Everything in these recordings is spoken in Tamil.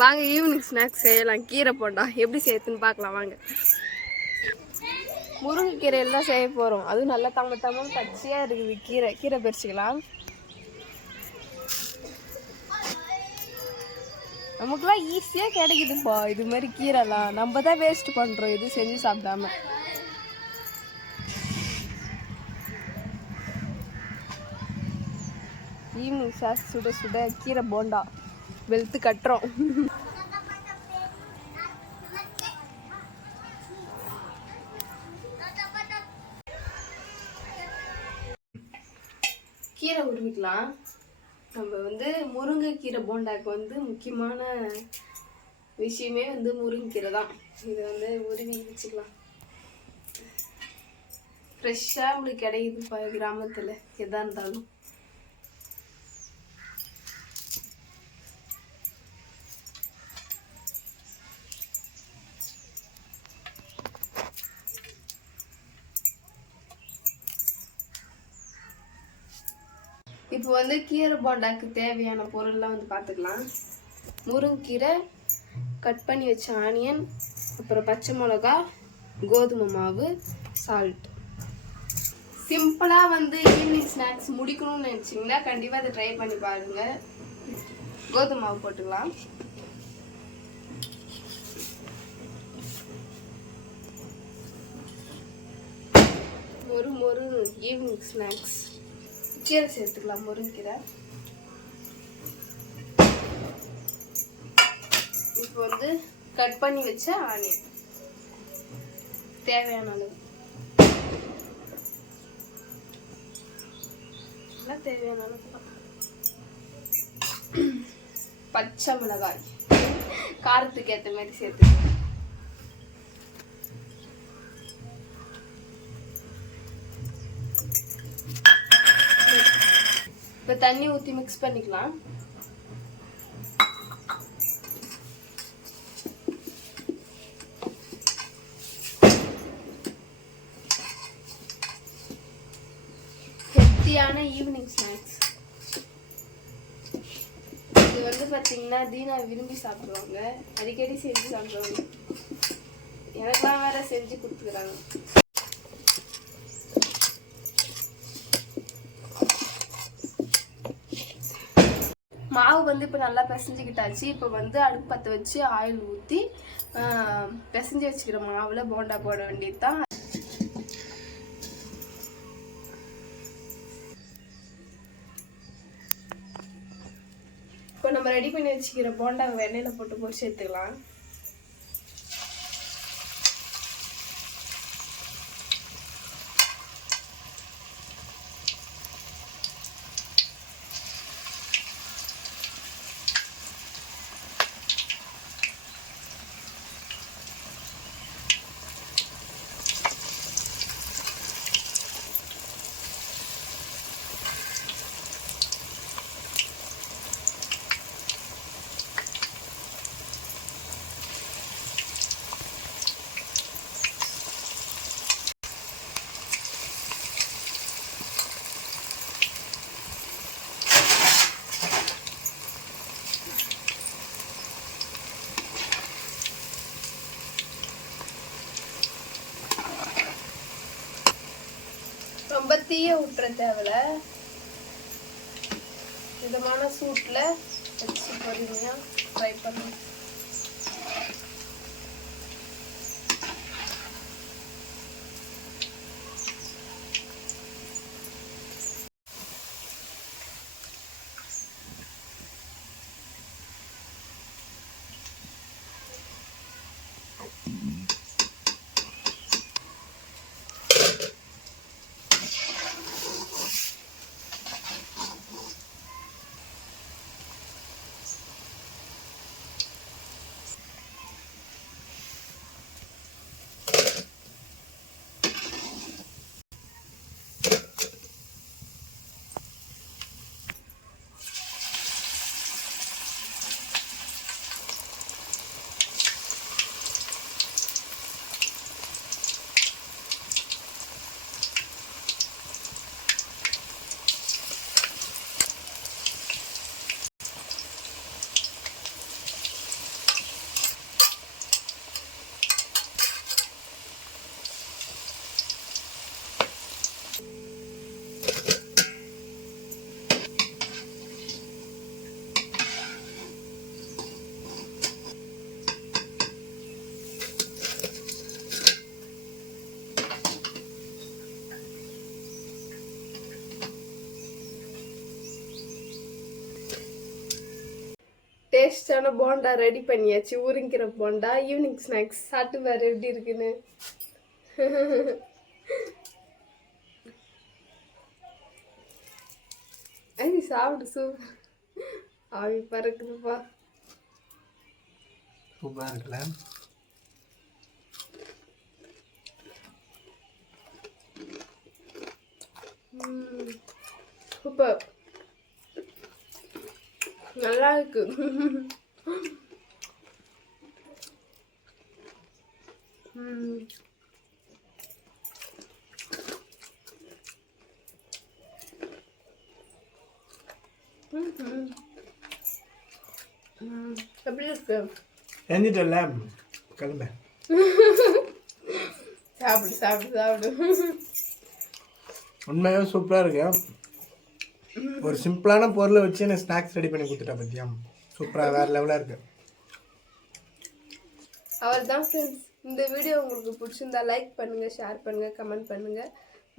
வாங்க ஈவினிங் ஸ்நாக்ஸ் செய்யலாம். கீரை போண்டா. எப்படி செய்யறதுன்னு பார்க்கலாம் வாங்க. முருங்கைக்கீரை எல்லாம் செய்ய போகிறோம் அதுவும் நல்லா தம்ம தம்ம பச்சையாக இருக்குது கீரை. கீரை பறிச்சுக்கலாம். நமக்குலாம் ஈஸியாக கிடைக்குதுப்பா. இது மாதிரி கீரைலாம். நம்ம தான் வேஸ்ட் பண்ணுறோம் இது செஞ்சு சாப்பிடாம. ஈவினிங் சாஸ் சுட சுட கீரை போண்டா. வெளுத்து கட்டுறோம். கீரை உருவிக்கலாம் நம்ம வந்து முருங்கைக்கீரை போண்டாக்கு வந்து முக்கியமான விஷயமே வந்து முருங்கைக்கீரை தான். இதை வந்து உருவி வச்சுக்கலாம் ஃப்ரெஷ்ஷாக நம்மளுக்கு கிடைக்குது இப்போ கிராமத்தில். எதாக இருந்தாலும். இப்போ வந்து கீரை போண்டாக்கு தேவையான பொருள்லாம் வந்து பார்த்துக்கலாம். முருங்கீரை கட் பண்ணி வச்ச ஆனியன் அப்புறம் பச்சை மிளகா கோதுமை மாவு சால்ட் சிம்பிளாக வந்து ஈவினிங் ஸ்நாக்ஸ் முடிக்கணும்னு நினச்சிங்கன்னா கண்டிப்பாக அதை ட்ரை பண்ணி பாருங்கள் கோதுமை மாவு போட்டுக்கலாம். ஒரு ஒரு ஈவினிங் ஸ்நாக்ஸ் கீரை சேர்த்துக்கலாம் முருங்கீரை. இப்போ வந்து கட் பண்ணி வச்ச ஆனியன். தேவையான அளவு. நல்லா தேவையான அளவு. பச்சை மிளகாய். காரத்துக்கு ஏற்ற மாதிரி சேர்த்துக்கலாம். இப்போ தண்ணி ஊற்றி மிக்ஸ் பண்ணிக்கலாம். ஹெல்த்தியான ஈவினிங் ஸ்நாக்ஸ் இது வந்து பார்த்தீங்கன்னா தீனா விரும்பி சாப்பிடுவாங்க. அடிக்கடி செஞ்சு சாப்பிடுவாங்க. எனக்கெல்லாம் வேற செஞ்சு கொடுத்துக்கிறாங்க. மாவு வந்து இப்போ நல்லா பிசைஞ்சுக்கிட்டாச்சு. இப்போ வந்து அடுப்பு பற்ற வச்சு ஆயில் ஊற்றி பிசைஞ்சு வச்சுக்கிற மாவில் போண்டா போட வேண்டியது தான் இப்போ நம்ம ரெடி பண்ணி வச்சுக்கிற போண்டாவை எண்ணெயில் போட்டு பொரிச்சு எடுத்துக்கலாம். தீய விட்டுற தேவையில்ல. விதமான சூட்டில் வச்சு பொறுமையாக ட்ரை பண்ணணும். டேஸ்டான போண்டா ரெடி பண்ணியாச்சு. ஊறிங்கிற போண்டா ஈவினிங் ஸ்நாக்ஸ் சாப்பிட்டு பாரு எப்படி இருக்குன்னு. ஐ சாப்பிடு சூப் ஆவி பறக்குதுப்பா. சூப்பராக இருக்குல்ல? சூப்பர். நல்லா இருக்கு. எப்படி இருக்கு கிளம்ப சாப்பிடு சாப்பிடு சாப்பிடு உண்மையாகவே சூப்பராக இருக்கு ஒரு சிம்பிளான பொருளை வச்சு எனக்கு ஸ்நாக்ஸ் ரெடி பண்ணி கொடுத்துட்டா பத்தியா? சூப்பராக வேறு லெவலாக இருக்கு. அவர் தான் ஃப்ரெண்ட்ஸ் இந்த வீடியோ உங்களுக்கு பிடிச்சிருந்தா லைக் பண்ணுங்க ஷேர் பண்ணுங்க கமெண்ட் பண்ணுங்க.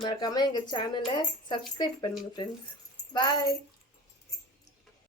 மறக்காம எங்க சேனலை சப்ஸ்கிரைப் பண்ணுங்க ஃப்ரெண்ட்ஸ் பாய்